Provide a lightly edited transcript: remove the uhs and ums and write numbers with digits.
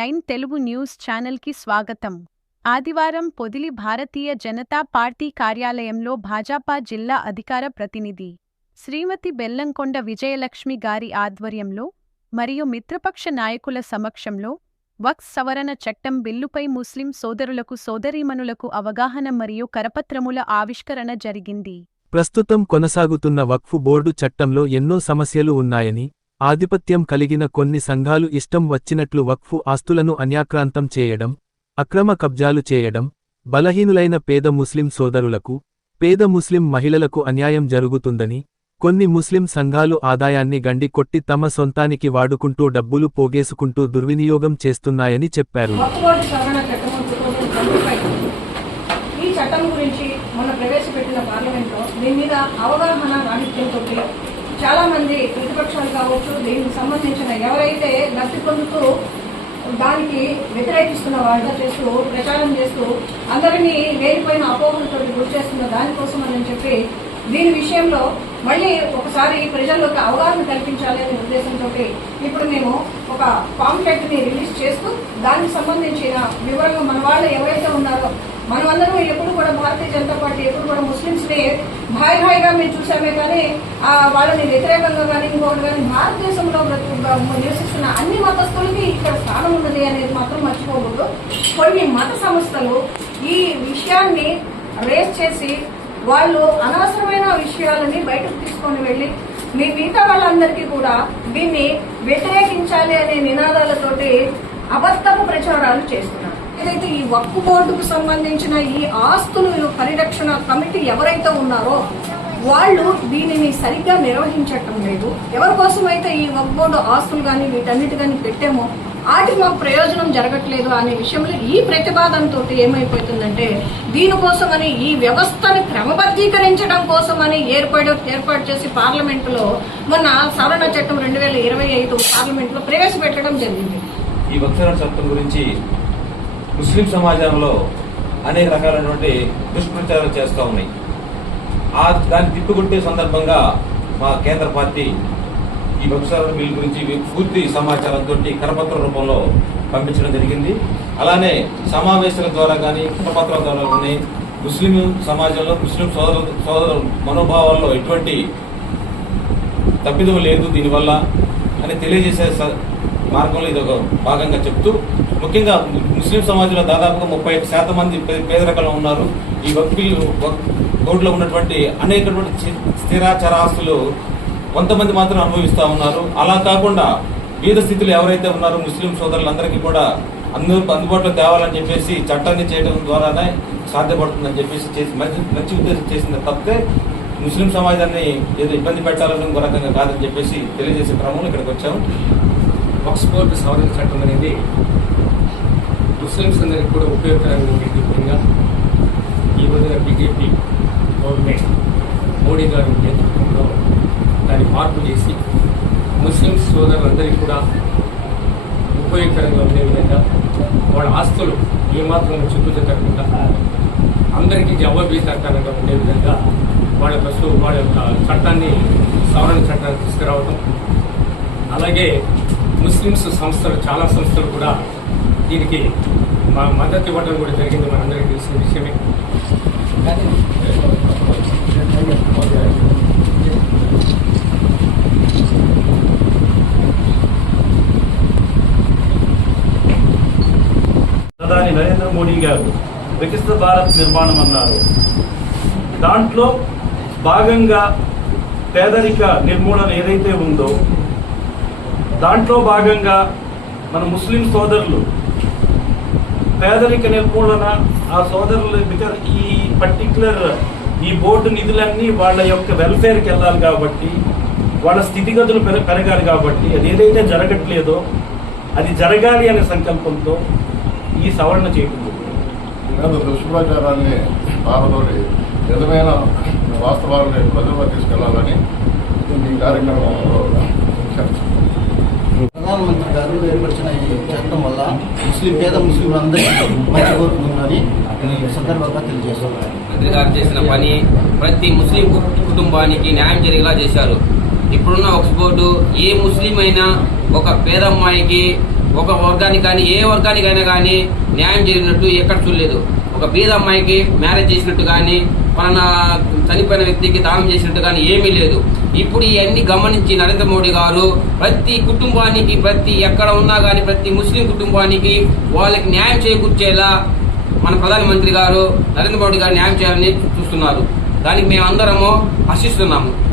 9 Telugu news ఛానల్కి స్వాగతం. ఆదివారం పొదిలి భారతీయ జనతా పార్టీ కార్యాలయంలో భాజపా జిల్లా అధికార ప్రతినిధి శ్రీమతి బెల్లంకొండ విజయలక్ష్మి గారి ఆధ్వర్యంలో మరియు మిత్రపక్ష నాయకుల సమక్షంలో వక్ఫ్ సవరణ చట్టం బిల్లుపై ముస్లిం సోదరులకు సోదరీమణులకు అవగాహన మరియు కరపత్రముల ఆవిష్కరణ జరిగింది. ప్రస్తుతం కొనసాగుతున్న వక్ఫ్ బోర్డు చట్టంలో ఎన్నో సమస్యలు ఉన్నాయని, ఆధిపత్యం కలిగిన కొన్ని సంఘాలు ఇష్టం వచ్చినట్లు వక్ఫ్ ఆస్తులను అన్యాక్రాంతం చేయడం, అక్రమ కబ్జాలు చేయడం, బలహీనులైన పేద ముస్లిం సోదరులకు, పేద ముస్లిం మహిళలకు అన్యాయం జరుగుతుందని, కొన్ని ముస్లిం సంఘాలు ఆదాయాన్ని గండి కొట్టి తమ సొంతానికి వాడుకుంటూ డబ్బులు పోగేసుకుంటూ దుర్వినియోగం చేస్తున్నాయని చెప్పారు. ఈ చట్టం గురించి మొన్న ప్రవేశపెట్టిన పార్లమెంట్లో దీని మీద అవగాహన రాహిత్యంతో చాలా మంది ప్రతిపక్షాలు కావచ్చు, దీనికి సంబంధించిన ఎవరైతే లబ్ధి పొందుతూ దానికి వ్యతిరేకిస్తున్న వాళ్ళ చేస్తూ ప్రచారం చేస్తూ అందరినీ లేనిపోయిన అపోహలతో గురి చేస్తున్న దానికోసం అని చెప్పి దీని విషయంలో మళ్ళీ ఒకసారి ప్రజల్లోకి అవగాహన కల్పించాలి అనే ఉద్దేశంతో ఇప్పుడు మేము ఒక పాంప్లెట్ ని రిలీజ్ చేస్తూ దానికి సంబంధించిన వివరంగా మన వాళ్ళు ఎవరైతే ఉన్నారో మనమందరం ఎప్పుడు కూడా భారతీయ జనతా పార్టీ ఎప్పుడు కూడా ముస్లింస్ ని హాయిగా మేము చూసామే కానీ వాళ్ళని వ్యతిరేకంగా కానీ ఇంకొకటి కానీ భారతదేశంలో నివసిస్తున్న అన్ని మతస్థులకి ఇక్కడ స్థానం ఉన్నది అనేది మాత్రం మర్చిపోకూడదు. కొన్ని మత సంస్థలు ఈ విషయాన్ని రేస్ చేసి వాళ్ళు అనవసరమైన విషయాలని బయటకు తీసుకొని వెళ్ళి మిగతా వాళ్ళందరికీ కూడా దీన్ని వ్యతిరేకించాలి అనే నినాదాలతోటి అబద్ధపు ప్రచారాలు చేస్తున్నారు. ఏదైతే ఈ వక్ఫ్ బోర్డుకు సంబంధించిన ఈ ఆస్తుల పరిరక్షణ కమిటీ ఎవరైతే ఉన్నారో వాళ్ళు దీనిని సరిగ్గా నిర్వహించటం లేదు. ఎవరి కోసం అయితే ఈ వక్ఫ్ బోర్డు ఆస్తులు కానీ వీటన్నిటి కానీ పెట్టామో వాటికి మాకు ప్రయోజనం జరగట్లేదు అనే విషయంలో ఈ ప్రతిపాదనతో ఏమైపోతుందంటే దీనికోసమని ఈ వ్యవస్థని క్రమబద్ధీకరించడం కోసమని ఏర్పాటు చేసి పార్లమెంటులో మొన్న సవరణ చట్టం 2025 పార్లమెంట్లో ప్రవేశపెట్టడం జరిగింది. ఈ వక్ఫ్ చట్టం గురించి ముస్లిం సమాజంలో అనేక రకాలైనటువంటి దుష్ప్రచారాలు చేస్తూ ఉన్నాయి. దాన్ని తిప్పికొట్టే సందర్భంగా మా కేంద్ర పార్టీ ఈ వక్ఫ్ బిల్ గురించి పూర్తి సమాచారంతో కరపత్ర రూపంలో పంపించడం జరిగింది. అలానే సమావేశాల ద్వారా కానీ కరపత్రాల ద్వారా కానీ ముస్లిం సమాజంలో ముస్లిం సోదరు మనోభావాల్లో ఎటువంటి తప్పిదం లేదు దీనివల్ల అని తెలియజేసే మార్గంలో ఇది ఒక భాగంగా చెప్తూ, ముఖ్యంగా ముస్లిం సమాజంలో దాదాపుగా 35% మంది పేదరికంలో ఉన్నారు. ఈ వక్ఫ్ బోర్డులో ఉన్నటువంటి అనేకటువంటి స్థిరాచర ఆస్తులు కొంతమంది మాత్రం అనుభవిస్తూ ఉన్నారు. అలా కాకుండా బీద స్థితిలో ఎవరైతే ఉన్నారో ముస్లిం సోదరులందరికీ కూడా అందుబాటులో తేవాలని చెప్పేసి చట్టాన్ని చేయడం ద్వారానే సాధ్యపడుతుందని చెప్పేసి మంచి ఉద్దేశం చేసిన తప్పితే ముస్లిం సమాజాన్ని ఏదో ఇబ్బంది పెట్టాలని ఇంకో రకంగా కాదని చెప్పేసి తెలియజేసే క్రమంలో ఇక్కడికి వచ్చాము. వక్ఫ్ బోర్డు సవరణ చట్టం అనేది ముస్లింస్ అందరికీ కూడా ఉపయోగకరంగా ఉండే విధంగా ఈ రోజున బీజేపీ గవర్నమెంట్ మోడీ గారి నేతృత్వంలో దాన్ని మార్పు చేసి ముస్లింస్ సోదరులందరికీ కూడా ఉపయోగకరంగా ఉండే విధంగా వాళ్ళ ఆస్తులు ఏమాత్రం చిక్కుతకుండా అందరికీ జవాబీదారంగా ఉండే విధంగా వాళ్ళ యొక్క చట్టాన్ని సవరణ చట్టాన్ని తీసుకురావడం, అలాగే ముస్లిమ్స్ సంస్థలు చాలా సంస్థలు కూడా దీనికి మద్దతు ఇవ్వడం కూడా జరిగింది. మనందరికీ తెలిసిన విషయమే. ప్రధాని నరేంద్ర మోడీ గారు వికసిత భారత్ నిర్మాణం అన్నారు. దాంట్లో భాగంగా పేదరిక నిర్మూలన ఏదైతే ఉందో దాంట్లో భాగంగా మన ముస్లిం సోదరులు పేదరిక నిర్మూలన ఆ సోదరులు ఈ పర్టికులర్ ఈ బోర్డు నిధులన్నీ వాళ్ళ యొక్క వెల్ఫేర్కి వెళ్ళాలి కాబట్టి, వాళ్ళ స్థితిగతులు పెరగాలి కాబట్టి అది ఏదైతే జరగట్లేదో అది జరగాలి అనే సంకల్పంతో ఈ సవరణ చేయడం దుష్ప్రచారాన్ని పారదోడి నిజమైన వాస్తవాలని ప్రజల్లో తీసుకెళ్లాలని ఈ కార్యక్రమంలో ప్రధానమంత్రి గారు ఏర్పరిచిన ఈ చట్టం వల్ల పేద ముస్లింలందరికీ మంచి కోరుకుంటుందని ఈ సందర్భంగా తెలియజేస్తున్నారు. మంత్రి గారు చేసిన పని ప్రతి ముస్లిం కుటుంబానికి న్యాయం జరిగేలా చేశారు. ఇప్పుడున్న వక్ఫ్ బోర్డు ఏ ముస్లిం అయినా ఒక పేదమ్మాయికి ఒక వర్గానికి కానీ ఏ వర్గానికైనా కానీ న్యాయం జరిగినట్టు ఎక్కడ చూడలేదు. ఒక బీద అమ్మాయికి మ్యారేజ్ చేసినట్టు కానీ మన చనిపోయిన వ్యక్తికి దానం చేసినట్టు కానీ ఏమీ లేదు. ఇప్పుడు ఇవన్నీ గమనించి నరేంద్ర మోడీ గారు ప్రతి కుటుంబానికి, ప్రతి ఎక్కడ ఉన్నా కానీ ప్రతి ముస్లిం కుటుంబానికి వాళ్ళకి న్యాయం చేకూర్చేలా మన ప్రధానమంత్రి గారు నరేంద్ర మోడీ గారు న్యాయం చేయాలని చూస్తున్నారు. దానికి మేమందరము హర్షిస్తున్నాము.